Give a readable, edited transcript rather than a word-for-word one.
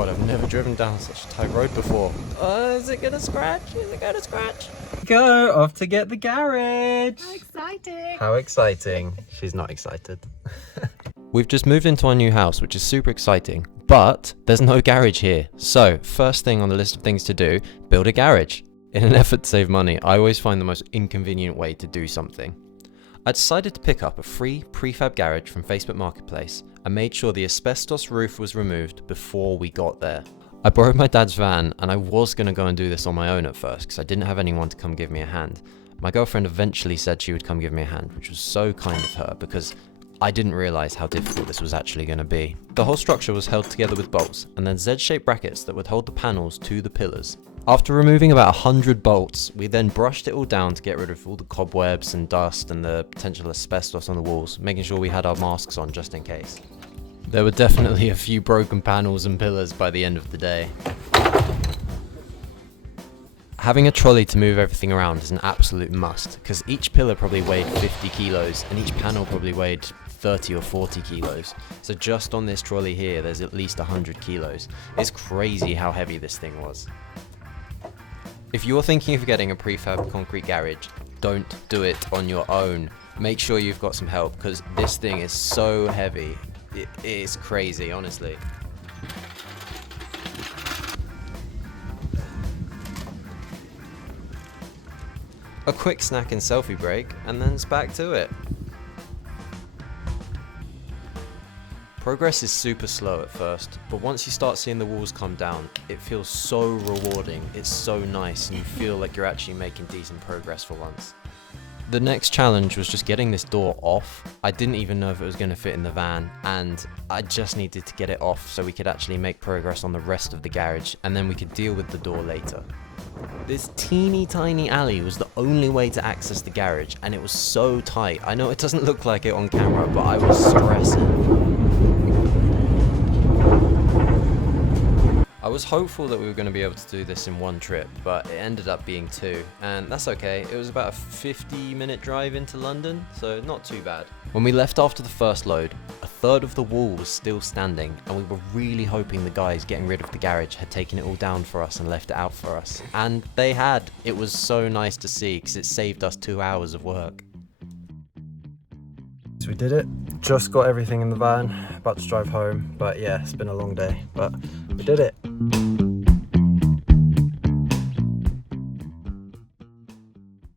god, I've never driven down such a tight road before. Is it gonna scratch? Is it gonna scratch? Go, off to get the garage. How exciting. How exciting. She's not excited. We've just moved into our new house, which is super exciting, but there's no garage here. So, first thing on the list of things to do, build a garage. In an effort to save money, I always find the most inconvenient way to do something. I decided to pick up a free prefab garage from Facebook Marketplace and made sure the asbestos roof was removed before we got there. I borrowed my dad's van and I was going to go and do this on my own at first because I didn't have anyone to come give me a hand. My girlfriend eventually said she would come give me a hand, which was so kind of her because I didn't realise how difficult this was actually going to be. The whole structure was held together with bolts and then Z-shaped brackets that would hold the panels to the pillars. After removing about 100 bolts, we then brushed it all down to get rid of all the cobwebs and dust and the potential asbestos on the walls, making sure we had our masks on just in case. There were definitely a few broken panels and pillars by the end of the day. Having a trolley to move everything around is an absolute must, because each pillar probably weighed 50 kilos and each panel probably weighed 30 or 40 kilos. So just on this trolley here, there's at least 100 kilos. It's crazy how heavy this thing was. If you're thinking of getting a prefab concrete garage, don't do it on your own. Make sure you've got some help, because this thing is so heavy. It is crazy, honestly. A quick snack and selfie break, and then it's back to it. Progress is super slow at first, but once you start seeing the walls come down, it feels so rewarding, it's so nice, and you feel like you're actually making decent progress for once. The next challenge was just getting this door off. I didn't even know if it was going to fit in the van, and I just needed to get it off so we could actually make progress on the rest of the garage, and then we could deal with the door later. This teeny tiny alley was the only way to access the garage, and it was so tight. I know it doesn't look like it on camera, but I was stressing. I was hopeful that we were going to be able to do this in one trip, but it ended up being two, and that's okay. It was about a 50-minute drive into London, so not too bad. When we left after the first load, a third of the wall was still standing, and we were really hoping the guys getting rid of the garage had taken it all down for us and left it out for us. And they had. It was so nice to see, because it saved us 2 hours of work. So we did it. Just got everything in the van, about to drive home, but yeah, it's been a long day, but we did it.